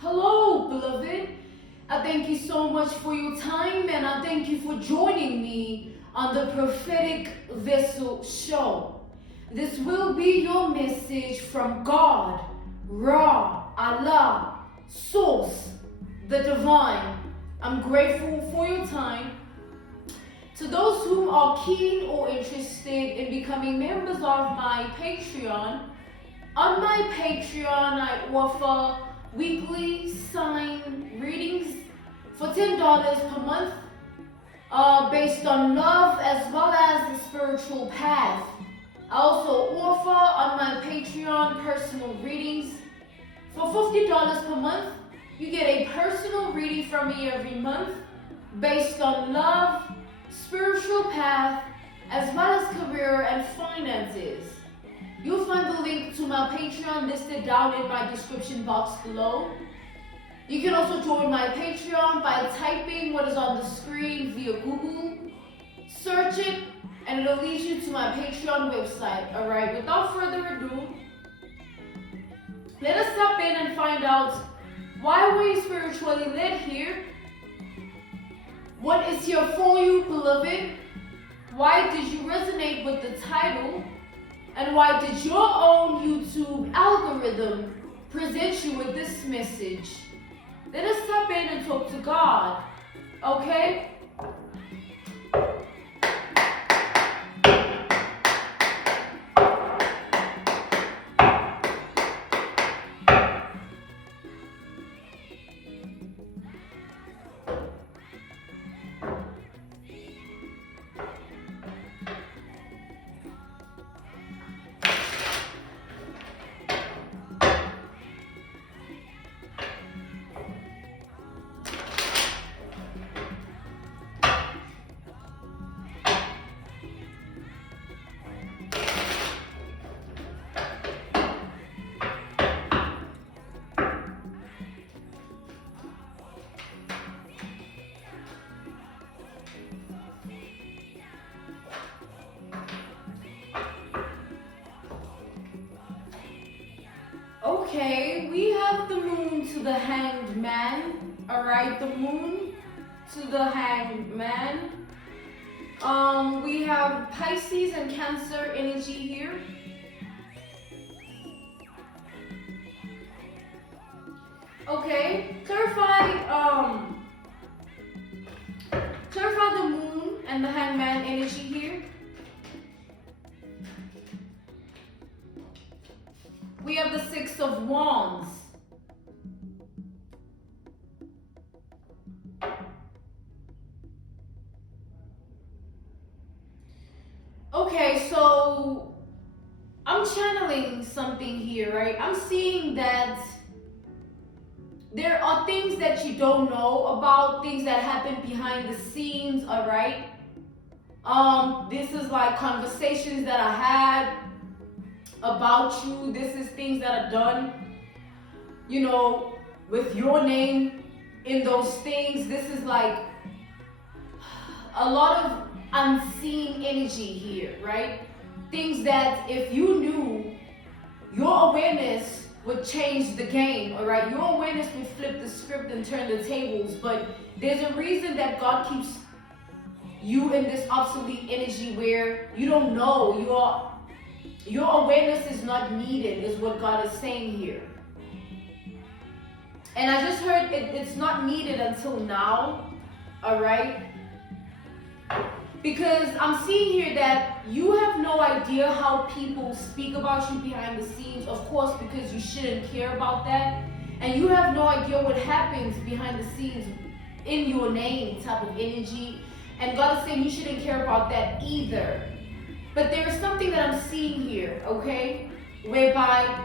Hello, beloved. I thank you so much for your time and I thank you for joining me on the Prophetic Vessel Show. This will be your message from God, Ra, Allah, Source, the Divine. I'm grateful for your time. To those who are keen or interested in becoming members of my Patreon, on my Patreon I offer weekly sign readings for $10 per month based on love as well as the spiritual path. I also offer on my Patreon personal readings for $50 per month. You get a personal reading from me every month based on love, spiritual path, as well as career and finances. You'll find the link to my Patreon listed down in my description box below. You can also join my Patreon by typing what is on the screen via Google. Search it and it'll lead you to my Patreon website. Alright, without further ado, let us step in and find out why we're spiritually led here. What is here for you, beloved? Why did you resonate with the title? And why did your own YouTube algorithm present you with this message? Let us step in and talk to God, okay? Okay, we have the moon to the hanged man. Alright, the moon to the hanged man. We have Pisces and Cancer energy here. Okay, clarify the moon and the hanged man energy here. We have the Six of Wands. Okay, so I'm channeling something here, right? I'm seeing that there are things that you don't know about, things that happen behind the scenes, all right? This is like conversations that I had about you. This is things that are done, you know, with your name in those things. This is like a lot of unseen energy here, right? Things that if you knew, your awareness would change the game, all right? Your awareness would flip the script and turn the tables, but there's a reason that God keeps you in this obsolete energy where you don't know, your awareness is not needed, is what God is saying here. And I just heard it's not needed until now, all right? Because I'm seeing here that you have no idea how people speak about you behind the scenes, of course, because you shouldn't care about that. And you have no idea what happens behind the scenes in your name type of energy. And God is saying you shouldn't care about that either. But there is something that I'm seeing here, okay? Whereby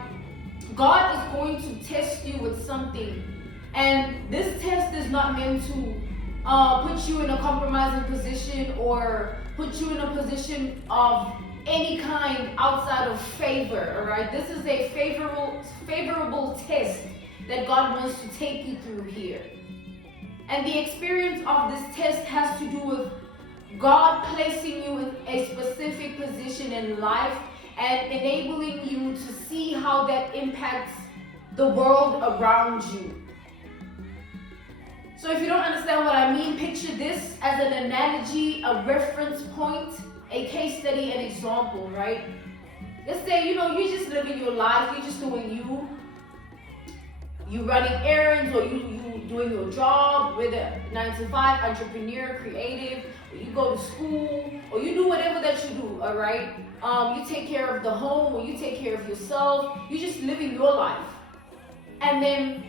God is going to test you with something. And this test is not meant to put you in a compromising position or put you in a position of any kind outside of favor, all right? This is a favorable test that God wants to take you through here. And the experience of this test has to do with God placing you in a specific position in life and enabling you to see how that impacts the world around you. So if you don't understand what I mean, picture this as an analogy, a reference point, a case study, an example, right? Let's say, you're just living your life, you're just doing you running errands, or you doing your job, whether 9 to 5, entrepreneur, creative, or you go to school, or you do whatever that you do, all right? You take care of the home, or you take care of yourself, you're just living your life. And then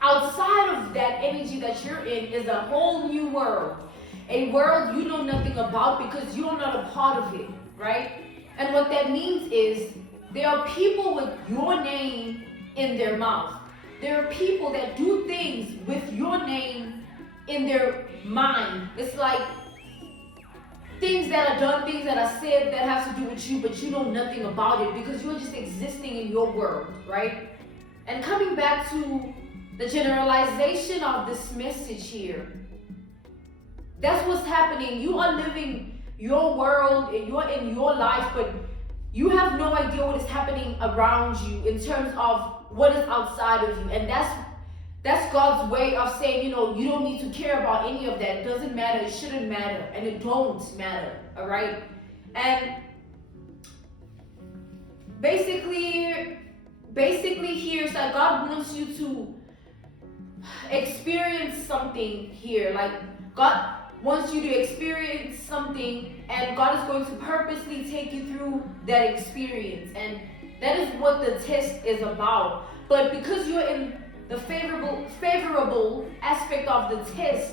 outside of that energy that you're in is a whole new world. A world you know nothing about because you're not a part of it, right? And what that means is there are people with your name in their mouth. There are people that do things with your name in their mind. It's like things that are done, things that are said that have to do with you, but you know nothing about it because you're just existing in your world, right? And coming back to the generalization of this message here, that's what's happening. You are living your world and you're in your life, but you have no idea what is happening around you in terms of what is outside of you. And that's God's way of saying, you don't need to care about any of that. It doesn't matter, it shouldn't matter, and it don't matter, all right? And basically here, it's like God wants you to experience something here. Like God wants you to experience something, and God is going to purposely take you through that experience. And that is what the test is about. But because you're in the favorable aspect of the test,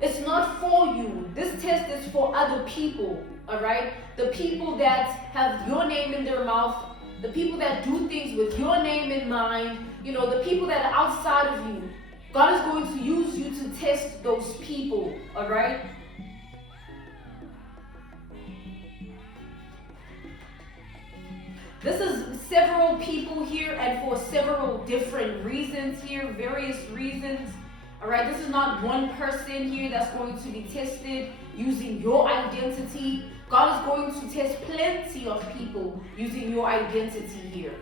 it's not for you. This test is for other people, all right? The people that have your name in their mouth, the people that do things with your name in mind, the people that are outside of you. God is going to use you to test those people, all right? This is several people here, and for several different reasons here, various reasons, all right? This is not one person here that's going to be tested using your identity. God is going to test plenty of people using your identity here.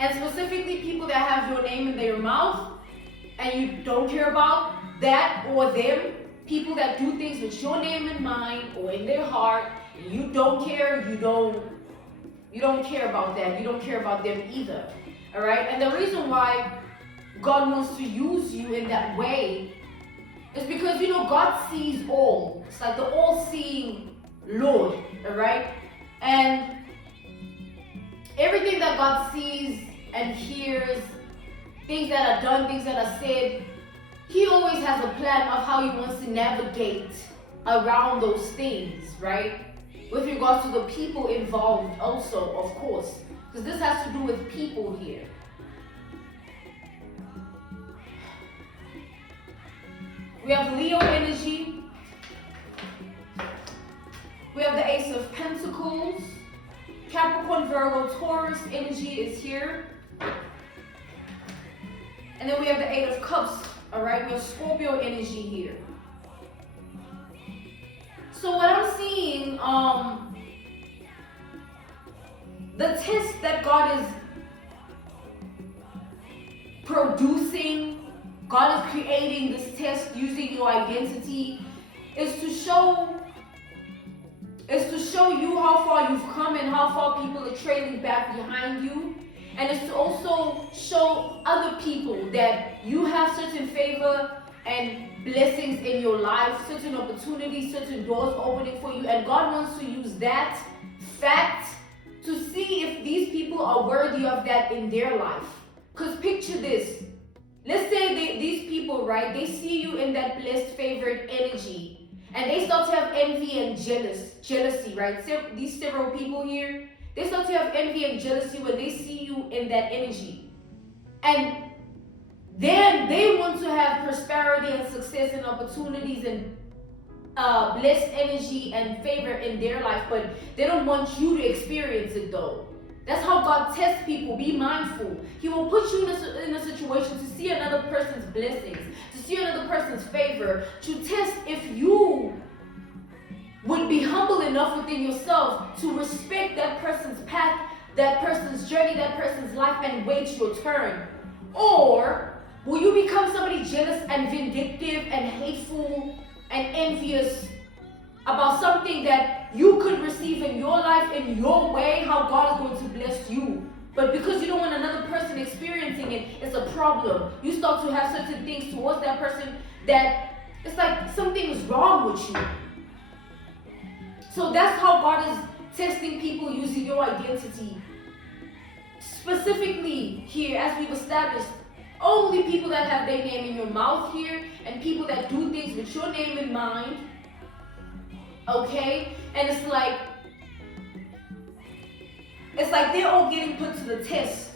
And specifically people that have your name in their mouth, and you don't care about that or them, people that do things with your name in mind or in their heart, and you don't care, you don't care about that, you don't care about them either, all right? And the reason why God wants to use you in that way is because, God sees all. It's like the all-seeing Lord, all right? And everything that God sees and hears, things that are done, things that are said, He always has a plan of how He wants to navigate around those things, right? With regards to the people involved also, of course, because this has to do with people here. We have Leo energy. We have the Ace of Pentacles. Capricorn, Virgo, Taurus energy is here. And then we have the Eight of Cups, all right? We have Scorpio energy here. So what I'm seeing, the test that God is producing, God is creating this test using your identity, is to show you how far you've come and how far people are trailing back behind you. And it's to also show other people that you have certain favor and blessings in your life, certain opportunities, certain doors opening for you. And God wants to use that fact to see if these people are worthy of that in their life. Because picture this. Let's say these people, right, they see you in that blessed, favored energy. And they start to have envy and jealousy, right? These several people here, they start to have envy and jealousy when they see you in that energy. And then they want to have prosperity and success and opportunities and blessed energy and favor in their life, but they don't want you to experience it though. That's how God tests people. Be mindful. He will put you in a situation to see another person's blessings, to see another person's favor, to test if you would be humble enough within yourself to respect that person's path, that person's journey, that person's life, and wait your turn. Or Will you become somebody jealous and vindictive and hateful and envious about something that you could receive in your life, in your way, how God is going to bless you? But because you don't want another person experiencing it, it's a problem. You start to have certain things towards that person that it's like something is wrong with you. So that's how God is testing people using your identity. Specifically here, as we've established, only people that have their name in your mouth here and people that do things with your name in mind. Okay? And it's like they're all getting put to the test.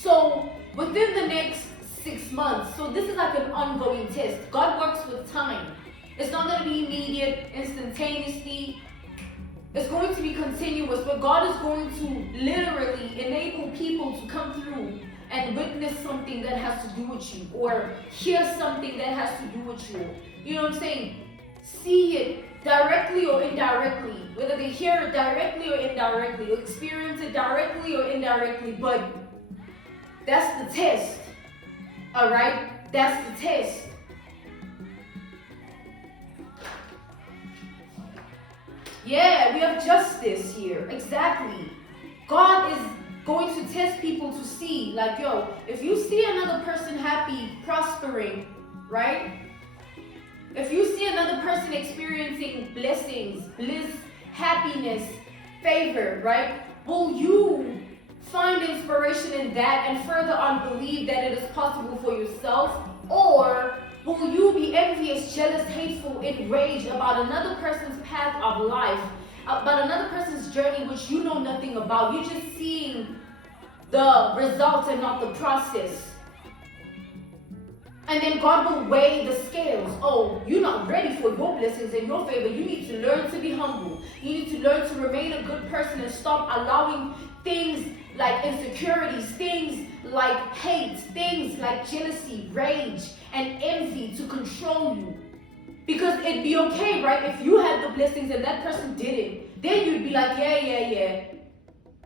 So within the next 6 months, so this is like an ongoing test. God works with time. It's not going to be immediate, instantaneously. It's going to be continuous, but God is going to literally enable people to come through and witness something that has to do with you, or hear something that has to do with you. You know what I'm saying? See it directly or indirectly, whether they hear it directly or indirectly, or experience it directly or indirectly, but that's the test. All right? That's the test. Yeah, we have justice here. Exactly. God is going to test people to see, like, yo, if you see another person happy, prospering, right? If you see another person experiencing blessings, bliss, happiness, favor, right? Will you find inspiration in that and further on believe that it is possible for yourself? Or will you be envious, jealous, hateful, enraged about another person's path of life, about another person's journey which you know nothing about? You're just seeing the results and not the process. And then God will weigh the scales. Oh, you're not ready for your blessings and your favor. You need to learn to be humble. You need to learn to remain a good person and stop allowing things like insecurities, things like hate, things like jealousy, rage, and envy to control you. Because it'd be okay, right? If you had the blessings and that person didn't, then you'd be like, yeah.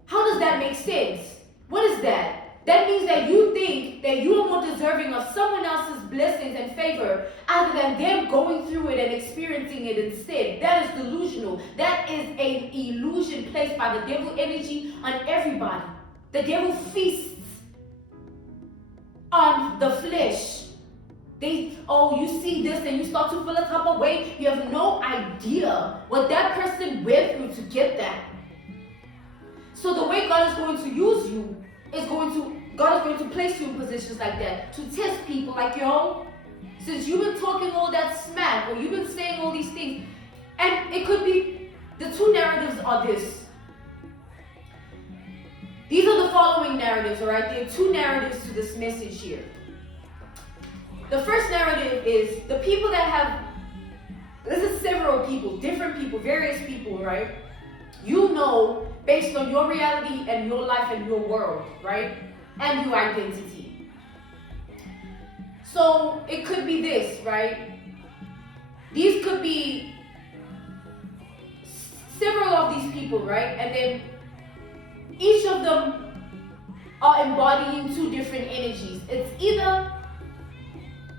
How does that make sense? What is that? That means that you think that you are more deserving of someone else's blessings and favor other than them going through it and experiencing it instead. That is delusional. That is an illusion placed by the devil energy on everybody. The devil feasts on the flesh. You see this and you start to feel a type of way. You have no idea what that person went through to get that. So the way God is going to use you God is going to place you in positions like that to test people like, yo, since you've been talking all that smack or you've been saying all these things, and it could be, the two narratives are this. These are the following narratives, all right? There are two narratives to this message here. The first narrative is the people that have, this is several people, different people, various people, right? You know, based on your reality and your life and your world, right? And your identity. So it could be this, right? These could be several of these people, right? And then each of them are embodying two different energies. It's either,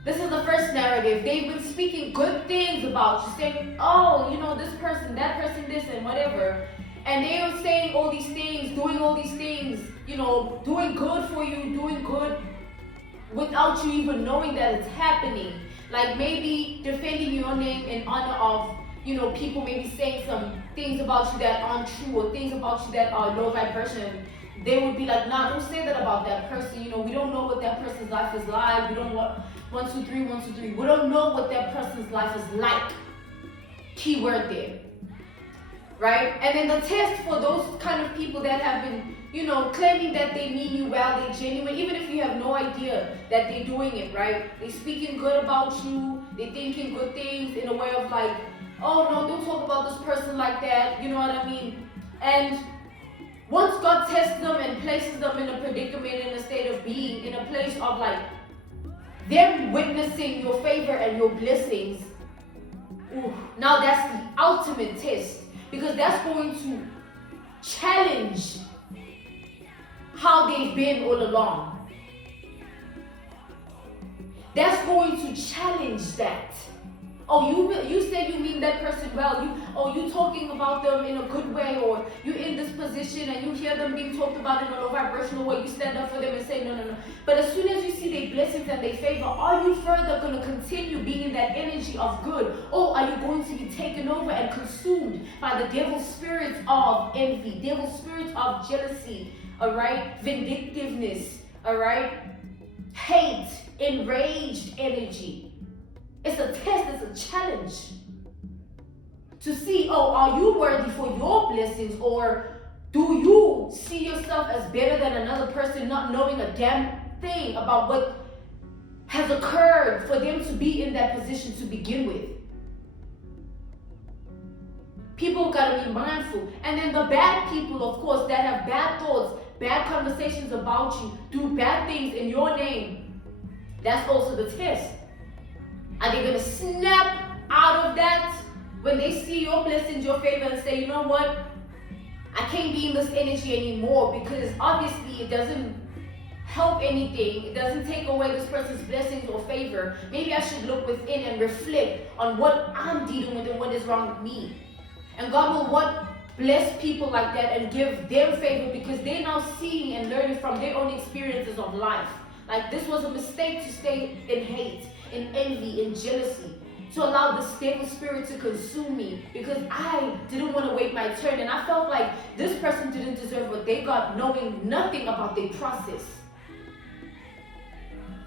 this is the first narrative, they've been speaking good things about you, saying, oh, you know, this person, that person, this and whatever. And they are saying all these things, doing all these things, you know, doing good for you, doing good without you even knowing that it's happening. Like maybe defending your name in honor of, you know, people maybe saying some things about you that aren't true or things about you that are low vibration. They would be like, nah, don't say that about that person. You know, we don't know what that person's life is like. We don't want 1, 2, 3, 1, 2, 3. We don't know what that person's life is like. Keyword there. Right? And then the test for those kind of people that have been, you know, claiming that they mean you well, they're genuine, even if you have no idea that they're doing it, right? They're speaking good about you, they're thinking good things in a way of like, oh no, don't talk about this person like that, you know what I mean? And once God tests them and places them in a predicament, in a state of being, in a place of like, them witnessing your favor and your blessings, now that's the ultimate test. Because that's going to challenge how they've been all along. that's going to challenge that. Oh, you say you mean that person well. You talking about them in a good way, or you in this position and you hear them being talked about in a low vibrational way. You stand up for them and say no, no, no. But as soon as you see their blessings and their favor, are you further going to continue being in that energy of good, or are you going to be taken over and consumed by the devil's spirits of envy, devil's spirits of jealousy, all right, vindictiveness, all right, hate, enraged energy? It's a test, it's a challenge to see, oh, are you worthy for your blessings, or do you see yourself as better than another person, not knowing a damn thing about what has occurred for them to be in that position to begin with? People gotta be mindful. And then the bad people, of course, that have bad thoughts, bad conversations about you, do bad things in your name, that's also the test. Are they going to snap out of that when they see your blessings, your favor, and say, you know what? I can't be in this energy anymore, because obviously it doesn't help anything. It doesn't take away this person's blessings or favor. Maybe I should look within and reflect on what I'm dealing with and what is wrong with me. And God will bless people like that and give them favor, because they're now seeing and learning from their own experiences of life. Like, this was a mistake to stay in hate, in envy, in jealousy, to allow the devil spirit to consume me, because I didn't want to wait my turn, and I felt like this person didn't deserve what they got, knowing nothing about their process.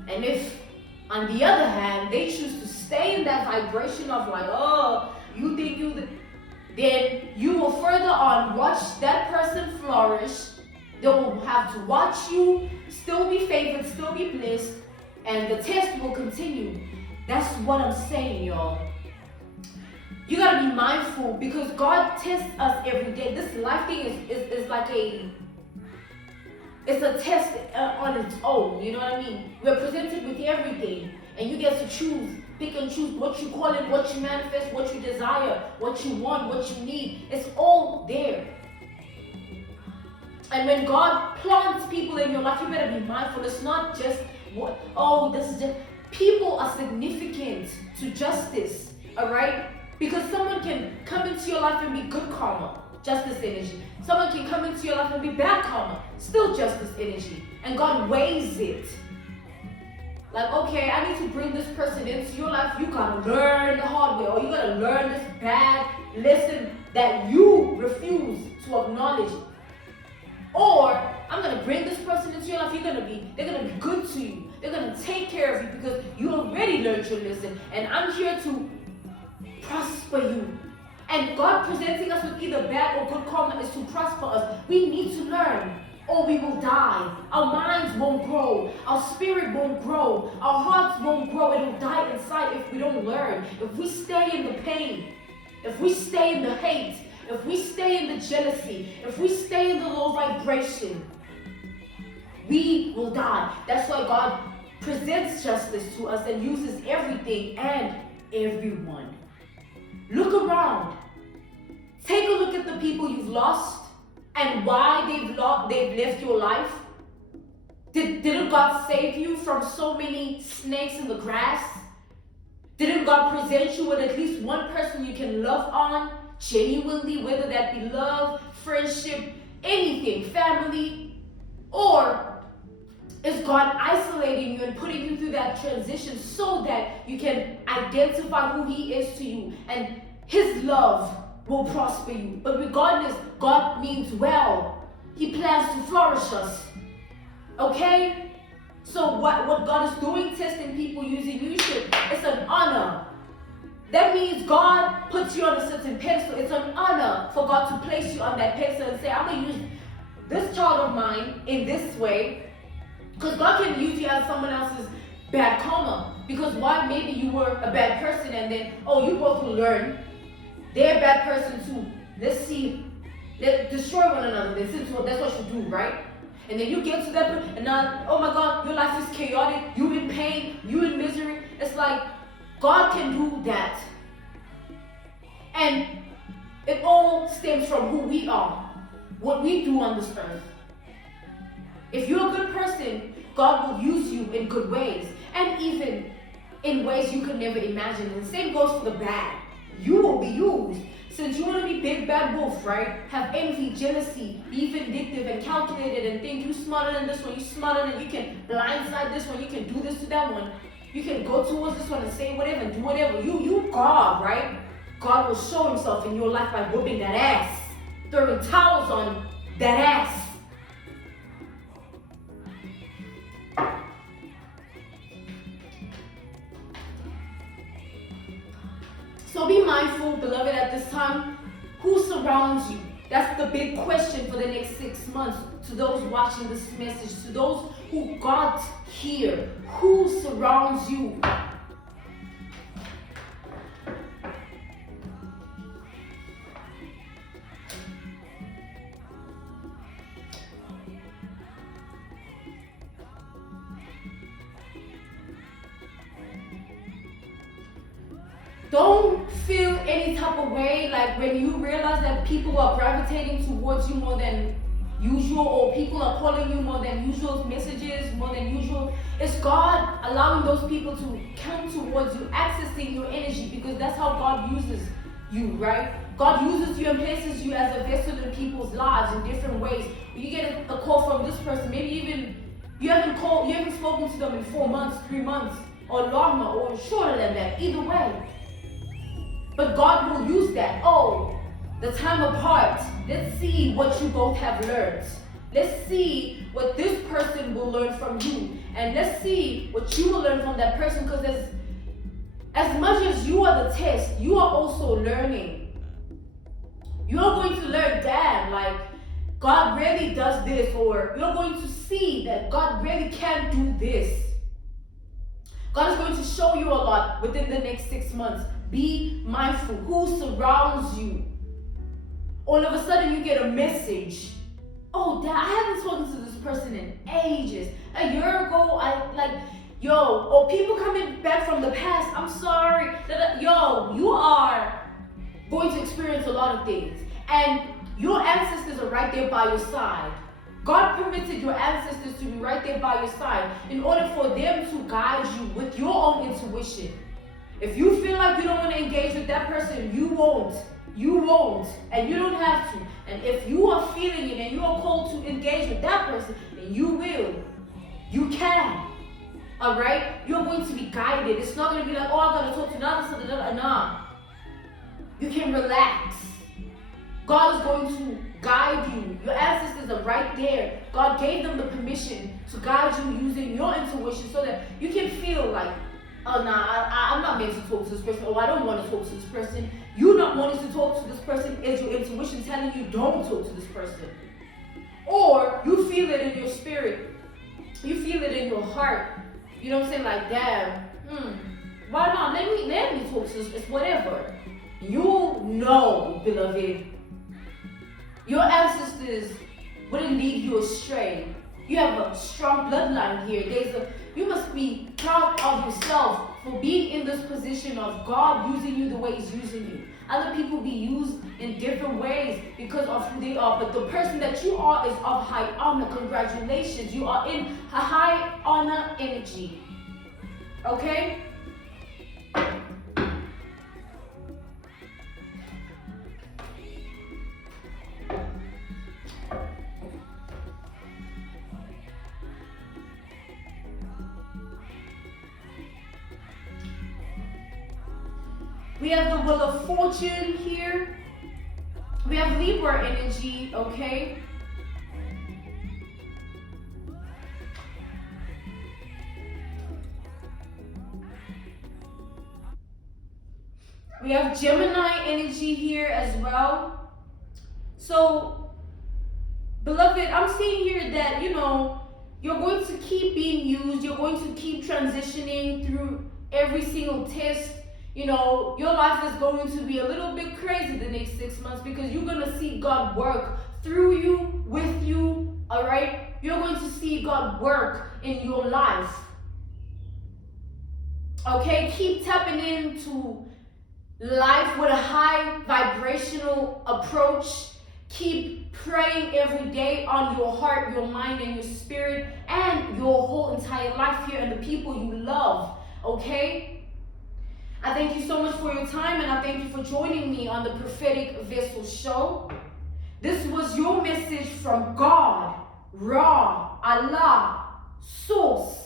And if, on the other hand, they choose to stay in that vibration of like, oh, you think then you will further on watch that person flourish. They will have to watch you still be favored, still be blessed, and the test will continue. That's what I'm saying, y'all. You gotta be mindful, because God tests us every day. This life thing is like it's a test on its own, you know what I mean? We're presented with everything, and you get to choose, pick and choose what you call it, what you manifest, what you desire, what you want, what you need. It's all there. And when God plants people in your life, you better be mindful. It's not just this is just, people are significant to justice, all right? Because someone can come into your life and be good karma, justice energy. Someone can come into your life and be bad karma, still justice energy. And God weighs it. Like, okay, I need to bring this person into your life. You gotta learn the hard way, or you gotta learn this bad lesson that you refuse to acknowledge. Or I'm gonna bring this person into your life. They're gonna be good to you. They're gonna take care of you, because you already learned your lesson. And I'm here to prosper you. And God presenting us with either bad or good karma is to prosper us. We need to learn, or we will die. Our minds won't grow. Our spirit won't grow. Our hearts won't grow. It will die inside if we don't learn. If we stay in the pain, if we stay in the hate, if we stay in the jealousy, if we stay in the low vibration, we will die. That's why God presents justice to us and uses everything and everyone. Look around. Take a look at the people you've lost and why they've left your life. Didn't God save you from so many snakes in the grass? Didn't God present you with at least one person you can love on genuinely, whether that be love, friendship, anything, family? Or is God isolating you and putting you through that transition so that you can identify who He is to you, and His love will prosper you? But regardless, God means well. He plans to flourish us. Okay? So what God is doing, testing people, using leadership, it's an honor. That means God puts you on a certain pedestal. It's an honor for God to place you on that pedestal and say, I'm going to use this child of mine in this way. Because God can use you as someone else's bad karma. Because why? Maybe you were a bad person, and then, you both will learn. They're a bad person too. Let's destroy one another. That's what you do, right? And then you get to that point, and now, oh my God, your life is chaotic. You in pain. You in misery. It's like, God can do that. And it all stems from who we are, what we do on this earth. If you're a good person, God will use you in good ways. And even in ways you could never imagine. And the same goes for the bad. You will be used. Since you want to be big bad wolf, right? Have envy, jealousy, be vindictive and calculated and think you smarter than this one, you smarter than, you can blindside this one, you can do this to that one. You can go towards this one and say whatever and do whatever. You God, right? God will show himself in your life by whooping that ass. Throwing towels on that ass. So be mindful, beloved, at this time, who surrounds you? That's the big question for the next 6 months. To those watching this message, to those who got here, who surrounds you? Don't feel any type of way like when you realize that people are gravitating towards you more than usual, or people are calling you more than usual, messages more than usual. It's God allowing those people to come towards you, accessing your energy, because that's how God uses you, right? God uses you and places you as a vessel in people's lives in different ways. You get a call from this person, maybe even you haven't spoken to them in 4 months, 3 months, or longer, or shorter than that. Either way. But God will use that. Oh, the time apart. Let's see what you both have learned. Let's see what this person will learn from you. And let's see what you will learn from that person. Because as much as you are the test, you are also learning. You're going to learn, damn, like, God really does this. Or you're going to see that God really can do this. God is going to show you a lot within the next 6 months. Be mindful who surrounds you. All of a sudden you get a message. Oh, Dad, I haven't spoken to this person in ages. A year ago, or people coming back from the past. I'm sorry. Yo, you are going to experience a lot of things. And your ancestors are right there by your side. God permitted your ancestors to be right there by your side in order for them to guide you with your own intuition. If you feel like you don't want to engage with that person, you won't. You won't. And you don't have to. And if you are feeling it and you are called to engage with that person, then you will. You can. Alright? You're going to be guided. It's not going to be like, oh, I got to talk to another. Nah. You can relax. God is going to guide you. Your ancestors are right there. God gave them the permission to guide you using your intuition so that you can feel like, oh, nah, I'm not meant to talk to this person. Oh, I don't want to talk to this person. You not wanting to talk to this person is your intuition telling you don't talk to this person. Or you feel it in your spirit. You feel it in your heart. You know what I'm saying? Like, damn, why not? Let me talk to this. It's whatever. You know, beloved, your ancestors wouldn't lead you astray. You have a strong bloodline here. You must be proud of yourself for being in this position of God using you the way He's using you. Other people be used in different ways because of who they are, but the person that you are is of high honor. Congratulations, you are in a high honor energy. Okay? We have the Wheel of Fortune here. We have Libra energy, okay? We have Gemini energy here as well. So, beloved, I'm seeing here that, you're going to keep being used. You're going to keep transitioning through every single test. Your life is going to be a little bit crazy the next 6 months because you're going to see God work through you, with you, all right? You're going to see God work in your life. Okay? Keep tapping into life with a high vibrational approach. Keep praying every day on your heart, your mind, and your spirit, and your whole entire life here and the people you love. okay? I thank you so much for your time, and I thank you for joining me on the Prophetic Vessel Show. This was your message from God, Ra, Allah, Source,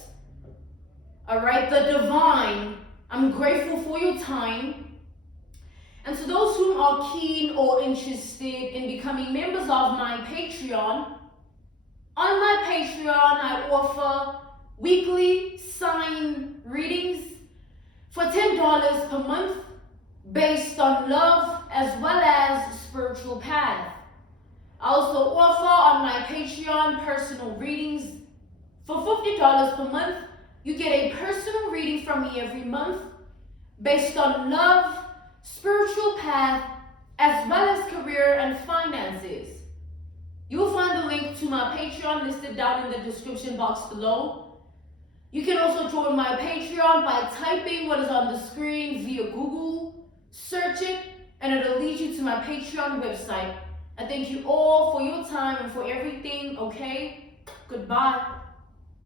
all right, the divine. I'm grateful for your time. And to those who are keen or interested in becoming members of my Patreon, on my Patreon I offer weekly sign readings for $10 per month based on love as well as spiritual path. I also offer on my Patreon personal readings for $50 per month. You get a personal reading from me every month based on love, spiritual path, as well as career and finances. You'll find the link to my Patreon listed down in the description box below. You can also join my Patreon by typing what is on the screen via Google, search it, and it'll lead you to my Patreon website. I thank you all for your time and for everything, okay? Goodbye.